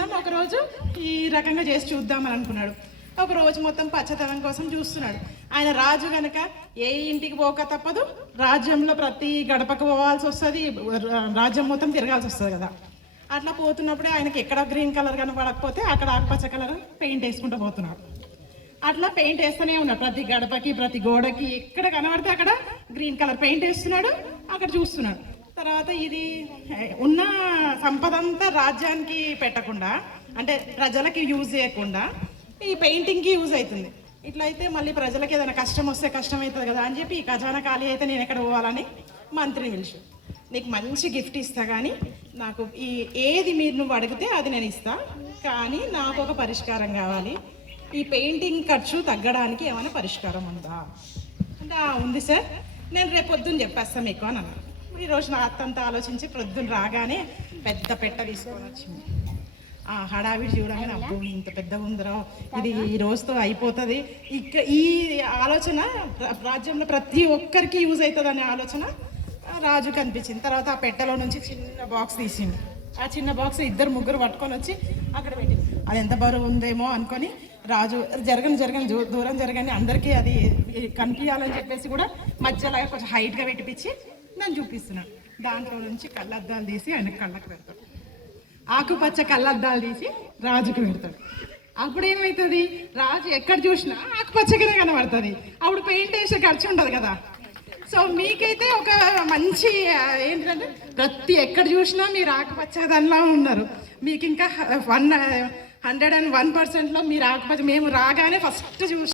కూర్చుందాం ఒకరోజు ఈ రకంగా చేసి చూద్దామని అనుకున్నాడు. ఒక రోజు మొత్తం పచ్చదనం కోసం చూస్తున్నాడు. ఆయన రాజు గనక ఏ ఇంటికి పోక తప్పదు, రాజ్యంలో ప్రతి గడపకు పోవాల్సి వస్తుంది, రాజ్యం మొత్తం తిరగాల్సి వస్తుంది కదా. అట్లా పోతున్నప్పుడే ఆయనకి ఎక్కడ గ్రీన్ కలర్ కనపడకపోతే అక్కడ ఆకుపచ్చ కలర్ పెయింట్ వేసుకుంటూ పోతున్నాడు. అట్లా పెయింట్ వేస్తూనే ఉన్నాడు, ప్రతి గడపకి ప్రతి గోడకి ఎక్కడ కనబడితే అక్కడ గ్రీన్ కలర్ పెయింట్ వేస్తున్నాడు, అక్కడ చూస్తున్నాడు. తర్వాత ఇది ఉన్న సంపద అంతా రాజ్యానికి పెట్టకుండా, అంటే ప్రజలకి యూజ్ చేయకుండా ఈ పెయింటింగ్కి యూజ్ అవుతుంది. ఇట్లయితే మళ్ళీ ప్రజలకి ఏదైనా కష్టం వస్తే కష్టం అవుతుంది కదా అని చెప్పి ఈ ఖజానా ఖాళీ అయితే నేను ఎక్కడ పోవాలని మంత్రిని పిలిచి, నీకు మంచి గిఫ్ట్ ఇస్తా కానీ నాకు ఏది మీరు నువ్వు అడిగితే అది నేను ఇస్తా, కానీ నాకు ఒక పరిష్కారం కావాలి, ఈ పెయింటింగ్ ఖర్చు తగ్గడానికి ఏమైనా పరిష్కారం ఉందా అంటే ఉంది సార్, నేను రేపు పొద్దున్న చెప్పేస్తాను మీకు అని అన్నాను. ఈరోజు నా అత్తంతా ఆలోచించి ప్రొద్దున రాగానే పెద్ద పెట్ట తీసుకొని వచ్చింది. ఆ హడావిడి చూడగానే అబ్బో ఇంత పెద్దగా ఉందిరా, ఇది ఈ రోజుతో అయిపోతుంది, ఈ ఆలోచన రాజ్యంలో ప్రతి ఒక్కరికి యూజ్ అవుతుంది అనే ఆలోచన రాజు కనిపించింది. తర్వాత ఆ పెట్టెలో నుంచి చిన్న బాక్స్ తీసింది. ఆ చిన్న బాక్స్ ఇద్దరు ముగ్గురు పట్టుకొని వచ్చి అక్కడ పెట్టింది. అది ఎంత బరువు ఉందేమో అనుకొని రాజు జరగని దూరం జరగని అందరికీ అది కనిపించాలని చెప్పేసి కూడా మధ్యలో కొంచెం హైట్గా పెట్టిపించి నన్ను చూపిస్తున్నాడు. దాంట్లో నుంచి కళ్ళద్దాలు తీసి ఆయన కళ్ళకు పెడతాడు, ఆకుపచ్చ కళ్ళద్దాలు తీసి రాజుకు పెడతాడు. అప్పుడు ఏమవుతుంది, రాజు ఎక్కడ చూసినా ఆకుపచ్చగానే కనబడుతుంది, అప్పుడు పెయింట్ వేసే ఖర్చు ఉండదు కదా. సో మీకైతే ఒక మంచి ఏంటంటే ప్రతి ఎక్కడ చూసినా మీరు ఆకుపచ్చ దానిలా ఉన్నారు. మీకు ఇంకా 101% మీరు ఆకుపచ్చ, మేము రాగానే ఫస్ట్ చూసి